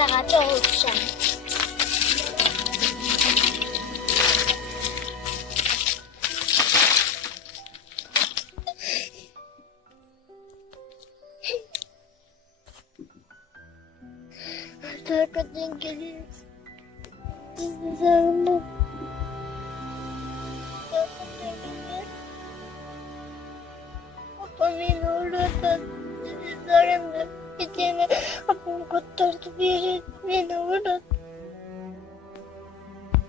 saate olacağım. Arkadan geliyoruz. Sizi sarıldım. Babam yine oradan sizi sarıldı. Bir tane babam kurtardı bir yere beni oradan.